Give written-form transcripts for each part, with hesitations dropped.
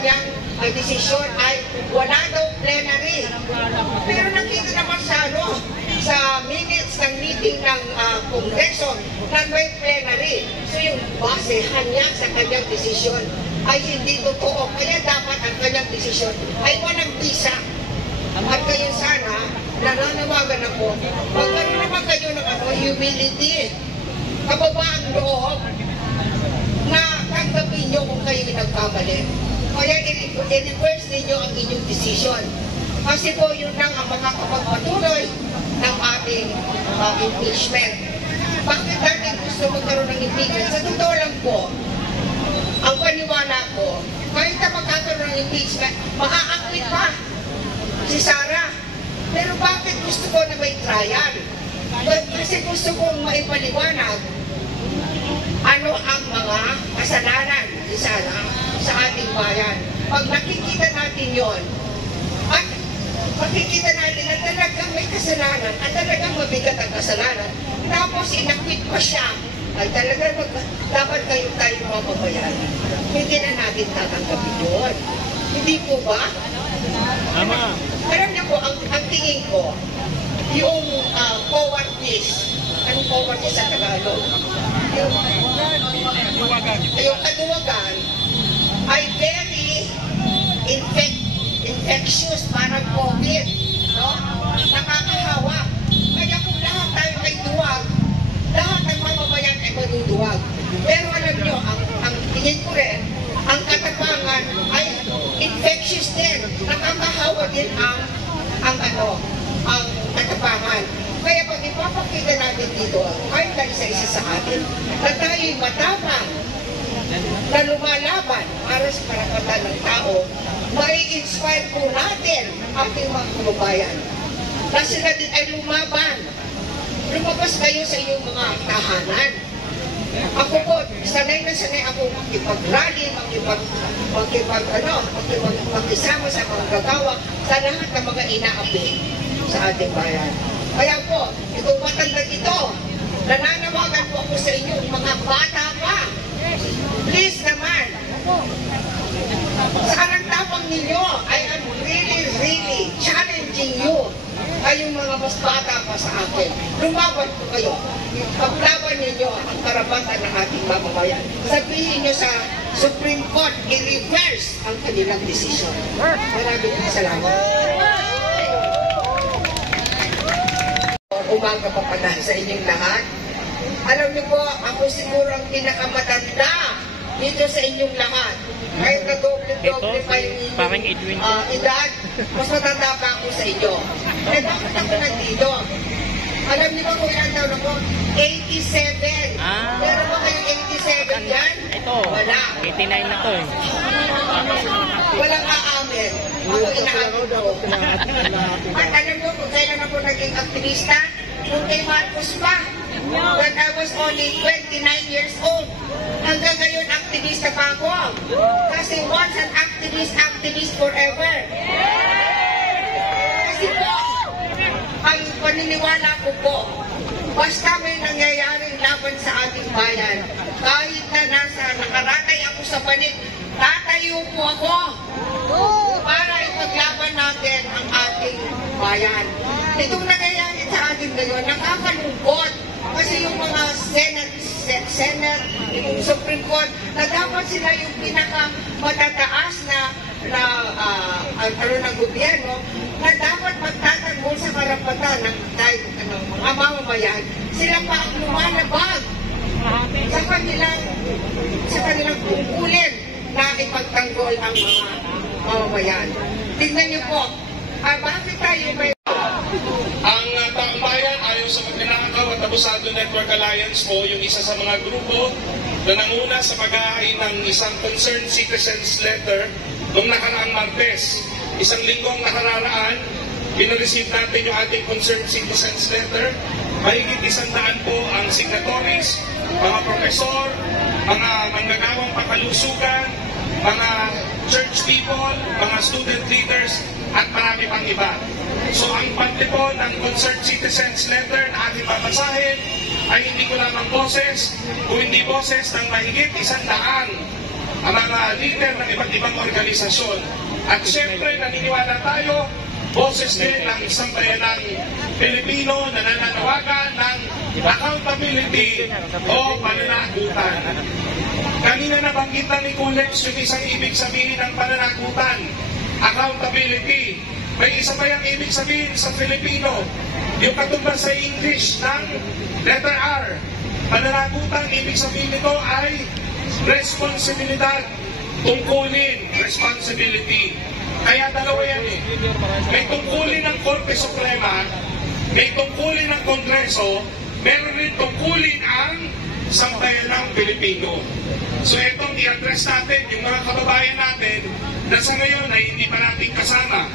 kanyang desisyon ay wala daw plenary. Pero nakita naman sa minutes ng meeting ng Kongreso na may plenary. So yung basehan niya sa kanyang desisyon ay hindi totoo. Kaya dapat ang kanyang desisyon ay walang bisa. At kayo sana, nananawagan ako, magkaroon naman kayo ng humility, kababaang loob, na tanggapin nyo kung kayo nagkamali. Kaya i-reverse ninyo ang inyong decision. Kasi po yun lang ang makakapagpatuloy ng ating impeachment. Bakit natin gusto magkaroon ng impeachment? Sa totoo lang po, ang paniwala ko, kahit na magkakaroon ng impeachment, maa-acquit pa si Sara. Pero bakit gusto ko na may trial? Kasi gusto kong maipaliwanag ano ang mga kasalanan ni Sara sa ating bayan. Pag nakikita natin yon, at makikita natin na talagang may kasalanan, at talagang mabigat ang kasalanan, tapos inakwit pa siya, ay talagang dapat tayo mamabayan. Hindi na natin tatanggapin yun. Hindi po ba? Tama. Alam niyo po, ang tingin ko, yung cowardice, anong cowardice sa Tagalog? Yung kaduwagan ay very infectious, parang COVID, no? Nakakahawa. Kaya kung lahat tayo ay duwag, lahat ng mamamayan ay maduduwag. Pero alam nyo, ang tingin ko rin, ang katapangan ay infectious din. Nakakahawa din ang katapangan. Kaya pag ipapakita natin dito, kahit na isa-isa sa atin, na tayo'y matapang na lumalaban para sa karapatan ng tao, mai-inspire po natin ating mga kababayan na sila din ay lumaban. Lumabas kayo sa inyong mga tahanan. Ako po, sanay na sanay ako makipag-rally, makisama sa mga gagawa, sa lahat ng mga inaapi sa ating bayan. Kaya po, itong matandang ito, nananawagan po ako sa inyo, mga bata pa. Please naman, sa anang-tapang ninyo, I am really challenging you. Kayong mga mas bata pa sa akin. Lumaban po kayo. Paglaban ninyo ang karapatan ng ating mamamayan. Sabihin nyo sa Supreme Court, i-reverse ang kanilang desisyon. Maraming salamat. Umaga pa pala sa inyong lahat. Alam niyo po, ako siguro ang pinakamatanda dito sa inyong lahat. Kahit na doble pa yung edad, mas matanda pa ako sa inyo. Eh bakit ako nandito? Alam niyo ba kung ilan taon ako? 87. Meron ba kayong 87 yan? Ito, wala. 89 na to eh. Walang aamin. Ako inaamin ko. At alam mo kung kailan ako naging aktivista? Kung kay Marcos pa. When I was only 29 years old. Hanggang ngayon, aktivista pa ako. Kasi once an activist forever. Kasi po, ang paniniwala ko po, basta may nangyayaring laban sa ating bayan, kahit na nakaratay ako sa panig, tatayo po ako para ipaglaban natin ang ating bayan. Itong nangyayari sa atin ngayon, nakakalungkot. Kasi yung mga Senate, yung Supreme Court, na dapat sila yung pinaka-matataas ng gobyerno, na dapat magtatanggol sa karapatan ng mga mamamayan, sila pa ang lumalabag sa kanilang tungkulin na ipagtanggol ang mga mamamayan. Tingnan niyo po, bakit tayo may... Ang Taong Bayan, ayon sa Magnanakaw at Abusado Network Alliance po, yung isa sa mga grupo na nanguna sa pag-aay ng isang Concerned Citizens Letter noong nakaraang Martes. Isang linggong nakararaan, pinareceive natin yung ating Concerned Citizens Letter. Mahigit 100 po ang signatories, mga profesor, mga manggagawang pakalusugan, mga church people, mga student leaders, at marami pang iba. So ang parte po ng Concerned Citizens Letter na ating babasahin ay hindi ko lamang boses, kung hindi boses ng mahigit 100 ang mga leader ng iba't ibang organisasyon. At siyempre, naniniwala tayo, boses din ng isang bayanang Pilipino na nananawagan ng accountability o pananagutan. Kanina nabanggitan ni Kulex yung isang ibig sabihin ng pananagutan, accountability. May isa pa yung ibig sabihin sa Filipino, yung katumbas sa English ng letter R. Pananagutan, ibig sabihin nito ay responsibilidad, tungkulin, responsibility. Kaya dalawa yan eh. May tungkulin ng Korte Suprema, may tungkulin ng Kongreso, meron rin tungkulin ang sambayanang Pilipino. So itong i-address natin, yung mga kababayan natin na sa ngayon ay hindi pa natin kasama.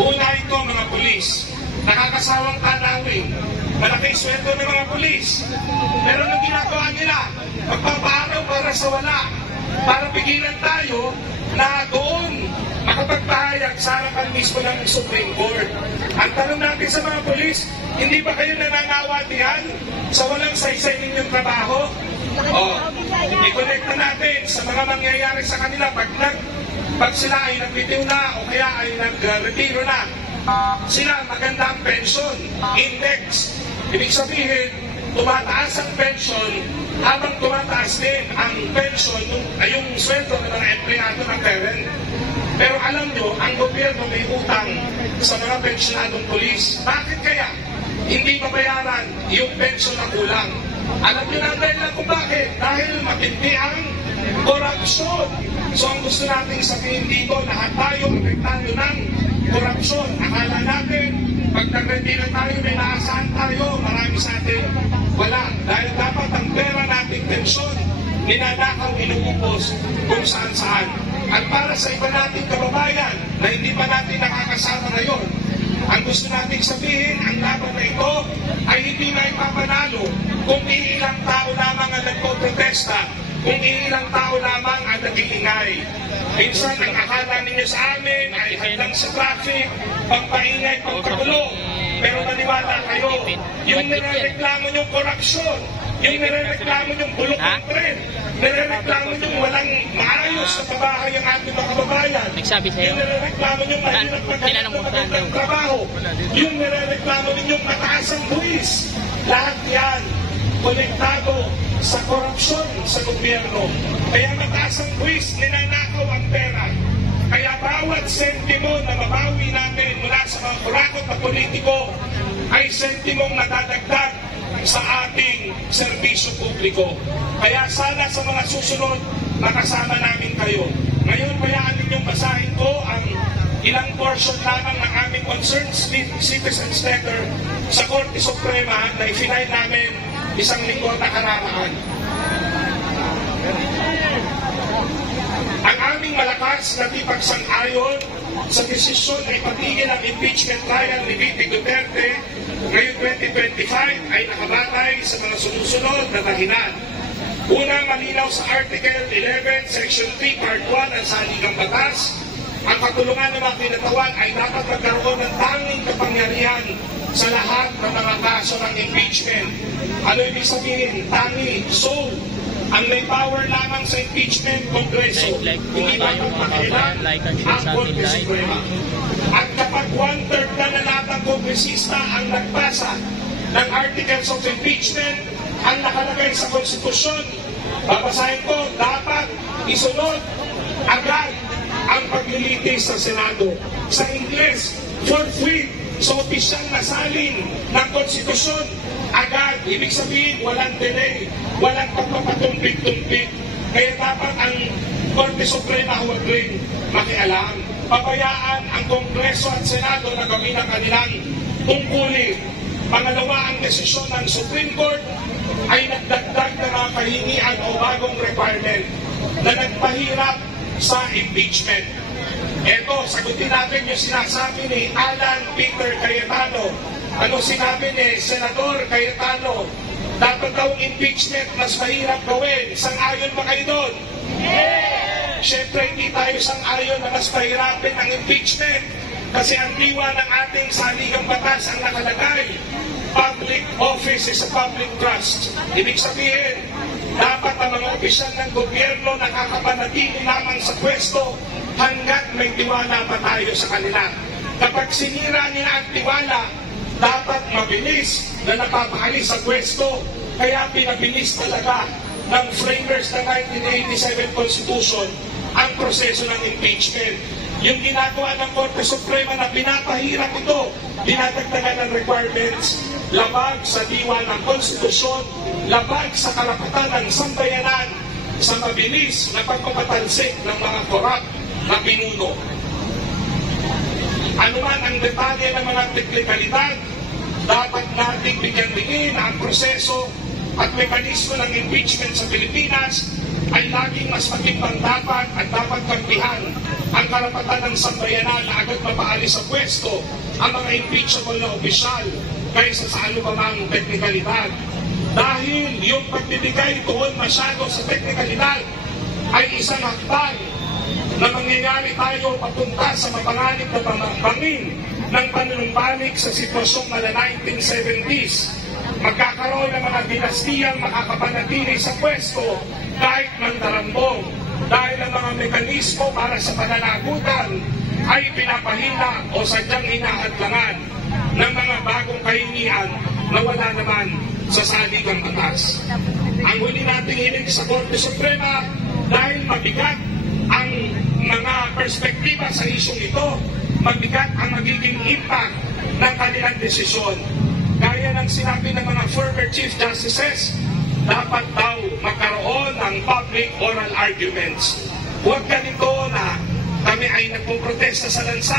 Unahin ko mga pulis, nakakasawang tanawin, malaking sweldo ng mga pulis. Pero anong ginagawa nila? Magpapaaraw para sa wala, para pigilan tayo na doon makapagpahayag sa harapan mismo ng Supreme Court. Ang tanong natin sa mga pulis, hindi ba kayo nananawatihan sa walang saysay ninyong trabaho? I-connect natin sa mga mangyayari sa kanila pag sila ay nagbitiw na o kaya ay nag-retiro na. Sila maganda ang pension, index. Ibig sabihin, tumataas ang pension habang tumataas din ang pension, yung sweldo ng mga empleyado ng parent. Pero alam nyo, ang gobyerno may utang sa mga pensionadong pulis. Bakit kaya hindi mabayaran yung pension na kulang? Alam nyo na lang kung bakit? Dahil matindi ang korupsyon. So ang gusto natin sabihin dito, lahat tayo apektado ng korupsyon. Akala natin, pag nag-retiro tayo, may naasahan tayo, marami sa atin. Wala. Dahil dapat ang pera nating pensyon, ninanakaw, inuupos kung saan-saan. At para sa iba nating kababayan na hindi pa natin nakakasama ngayon, ang gusto nating sabihin, ang laban na ito ay hindi na ipapanalo kung iilang tao lamang ang nagpo-protesta, kung iilang tao lamang ang nag-iingay. Minsan ang akala ninyo sa amin ay hadlang sa traffic, pagpaingay, pagkagulo. Pero maniwala kayo, yung nirereklamo yung korupsyon, yung nirereklamo yung bulok ng tren, nirereklamo yung walang maayos sa pabahay ang ating mga kababayan, yung nirereklamo yung mahirap magkakaroon ng trabaho, yung nirereklamo yung mataas ang buwis. Lahat yan konektado sa korupsyon sa gobyerno. Kaya mataas ang buwis, ninanakaw ang pera. Kaya bawat sentimo na mabawi natin mula sa mga kurakot na politiko ay sentimong nadadagdag sa ating serbisyo publiko. Kaya sana sa mga susunod, makasama namin kayo. Ngayon, bayaan ninyong basahin ko ang ilang portion lamang ng aming concerned citizens letter sa Korte Suprema na ifinay namin isang linggo na kararaan. Ang aming malakas na tipagsang-ayon sa desisyon na ipatigil ang impeachment trial ni VP Duterte ngayong 2025 ay nakabatay sa mga sumusunod na dahilan. Una, malinaw sa Article 11, Section 3, Part 1 ng Saligang Batas, ang katulungan ng mga kinatawan ay dapat magkaroon ng tanging kapangyarihan sa lahat ng mga kaso ng impeachment. Ano ibig sabihin? Tangi, sole. Ang may power lamang sa impeachment, Kongreso. Hindi dapat makialam ang Korte Suprema. At kapag 1/3 na lahat ng kongresista ang nagpasa ng Articles of Impeachment, ang nakalagay sa Konstitusyon, babasahin ko, dapat isunod agad ang paglilitis sa Senado. Sa Ingles, forthwith, sa opisyal na salin ng Konstitusyon, agad, ibig sabihin, walang delay, walang pagpapatumpik-tumpik. Kaya dapat ang Korte Suprema huwag rin makialam. Pabayaan ang Kongreso at Senado na gawin ang kanilang tungkulin. Pangalawa, ang desisyon ng Supreme Court ay nagdagdag ng mga kahingian o bagong requirement na nagpahirap sa impeachment. Eto, sagutin natin yung sinasabi ni Alan Peter Cayetano. Ano sinabi ni Senador Cayetano? Dapat daw impeachment mas mahirap gawin. Sang-ayon ba kayo doon? Siyempre, hindi tayo sang-ayon na mas mahirapin ang impeachment. Kasi ang diwa ng ating saligang batas ang nakalagay, public office is a public trust. Ibig sabihin, Dapat ang mga opisyal ng gobyerno nakakapanatili lamang sa pwesto hanggat may tiwala pa tayo sa kanila. Kapag sinira nila ang tiwala, dapat mabilis na napapaalis sa pwesto. Kaya pinabilis talaga ng framers ng 1987 Constitution ang proseso ng impeachment. Yung ginagawa ng Korte Suprema na pinapahirap ito, dinadagdagan ng requirements, labag sa diwa ng konstitusyon, labag sa karapatan ng sambayanan, sa mabilis na pagpapatalsik ng mga korap na pinuno. Ano man ang detalye ng mga teknikalidad, dapat nating bigyan-bigyan ang proseso at mekanismo ng impeachment sa Pilipinas ay laging mas matimbang dapat at dapat kampihan ang karapatan ng sambayanan na agad mapaalis sa pwesto ang mga impeachable na opisyal kaysa sa anumang teknikalidad. Dahil yung pagbibigay tuon masyado sa teknikalidad ay isang hakbang na mangyayari tayo papunta sa mapanganib na bangin ng panunumbalik sa sitwasyong mala 1970s. Magkakaroon ng mga dinastiyang makakapanatili sa pwesto kahit mandarambong dahil ang mga mekanismo para sa pananagutan ay pinapahina o sadyang hinahadlangan ng mga bagong kahingian na wala naman sa saligang batas. Ang huli nating hiling sa Korte Suprema dahil mabigat ang mga perspektiba sa isyong ito, mabigat ang magiging impact ng kanilang desisyon. Gaya ng sinabi ng mga former Chief Justices, dapat daw magkaroon ng public oral arguments. Huwag ganito na kami ay nagpoprotesta sa lansangan.